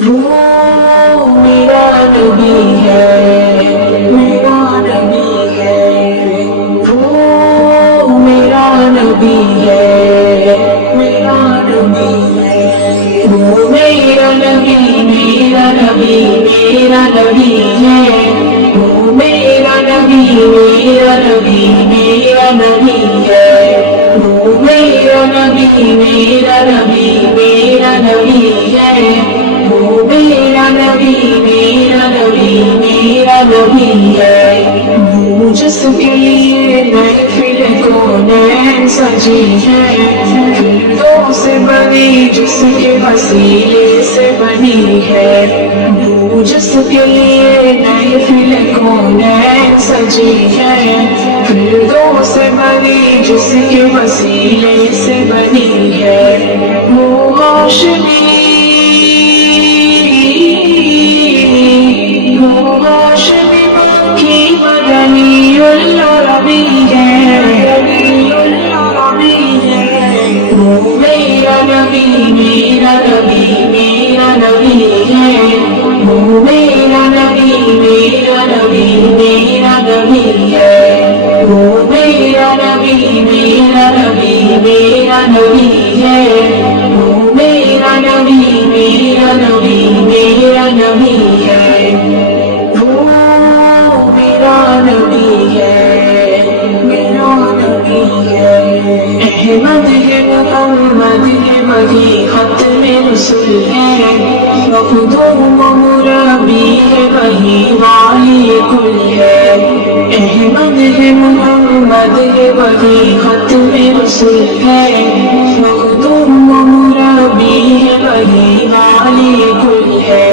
وہ میرا نبی ہے، میرا نبی ہے، وہ میرا نبی ہے، میرا نبی ہے، وہ میرا نبی، میرا نبی، میرا نبی ہے، وہ میرا نبی، میرا نبی، میرا نبی ہے، وہ میرا نبی، میرا نبی، میرا نبی ہے، وہ میرا نبی، میرا نبی، میرا نبی ہے، وہ جس کے لیے محفل کونین سجی ہے، پھروں سے بنی جس کے وسیلے سے بنی ہے، وہ جس کے لیے محفل کونین سجی ہے، پھروں سے بنی جس کے وسیلے سے بنی ہے، وہ ہاشمی، وہ ہاشمی مکی مدنی العربی ہے، وہ میرا نبی، میرا نبی، میرا نبی ہے، وہ میرا نبی، میرا نبی، میرا نبی ہے، وہ میرا نبی، میرا نبی، میرا نبی ہے، وہ میرا نبی، میرا نبی، میرا نبی ہے، وہ میرا نبی ہے، میرا نبی ہے، احمد ہے، محمد ہے، وہی ختم رسول ہے، مخدوم و مربی ہے، وہی والی کل ہے، احمد ہے، محمد ہے، وہی ختم رسول ہے، مخدوم و مربی ہے، وہی والی کل ہے،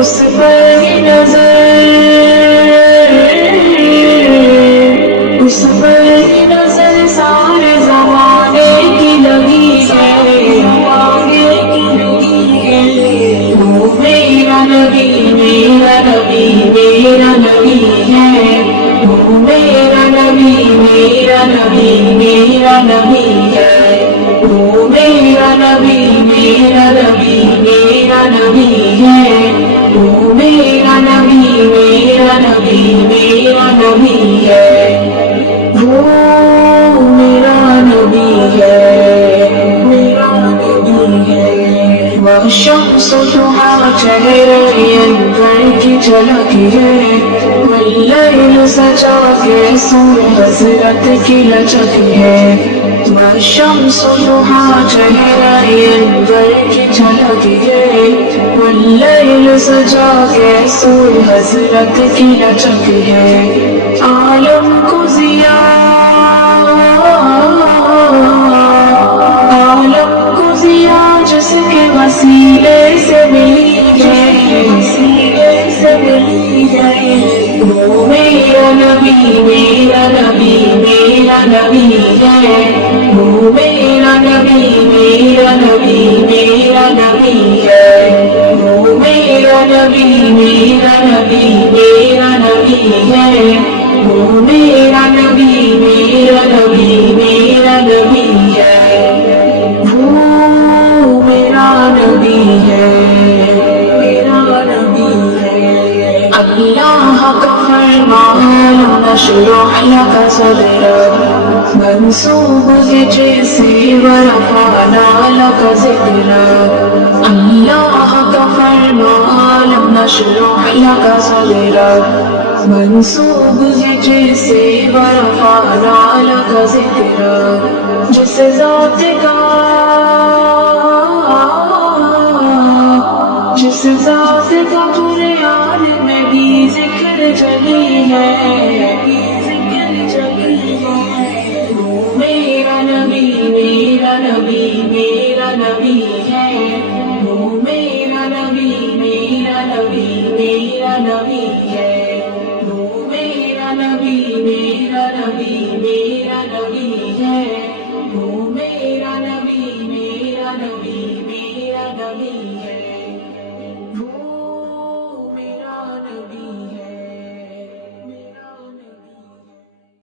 اس پر ہی نظر، اس پر ہی نظر سارے زمانے کی لگی ہے، زمانے کی لگی ہے، وہ میرا نبی، میرا نبی، میرا نبی ہے، وہ میرا نبی، میرا نبی، میرا نبی ہے، وہ میرا نبی، میرا نبی، میرا نبی ہے، وہ میرا نبی، میرا نبی، میرا نبی ہے، وہ میرا نبی ہے، میرا نبی ہے، والشمس ضحیٰ چہرے انور کی جھلک ہے، واللیل سجا کے سور حضرت کی لچک ہے، والشمس ضحیٰ چہرے انور کی جھلک ہے، واللیل سجا کے سور حضرت کی لچک ہے، عالم کو ضیا، عالم کو ضیا جس کے وسیلے سے ملی ہے، وسیلے سے ملی ہے، وہ میرا نبی، میرا نبی، میرا نبی ہے، وہ میرا نبی، میرا نبی، میرا نبی ہے، وہ میرا نبی، میرا نبی، میرا نبی ہے، وہ میرا نبی، میرا نبی، میرا نبی ہے، وہ میرا نبی ہے، میرا نبی ہے، اللہ کا فرمان نشرح لك صدرك منسوب ہے جیسے ورفعنا لك ذکرك، اللہ کا فرمان نشرح لك صدرك منسوب ہے جیسے ورفعنا لك ذکرك، جس ذات کا، جس ذات کا قرآن میں بھی ذکر جلی ہے، ذکر جلی ہے، وہ میرا نبی، میرا نبی، میرا نبی ہے، وہ میرا نبی، میرا نبی، میرا نبی ہے، وہ میرا نبی، میرا نبی، میرا نبی ہے،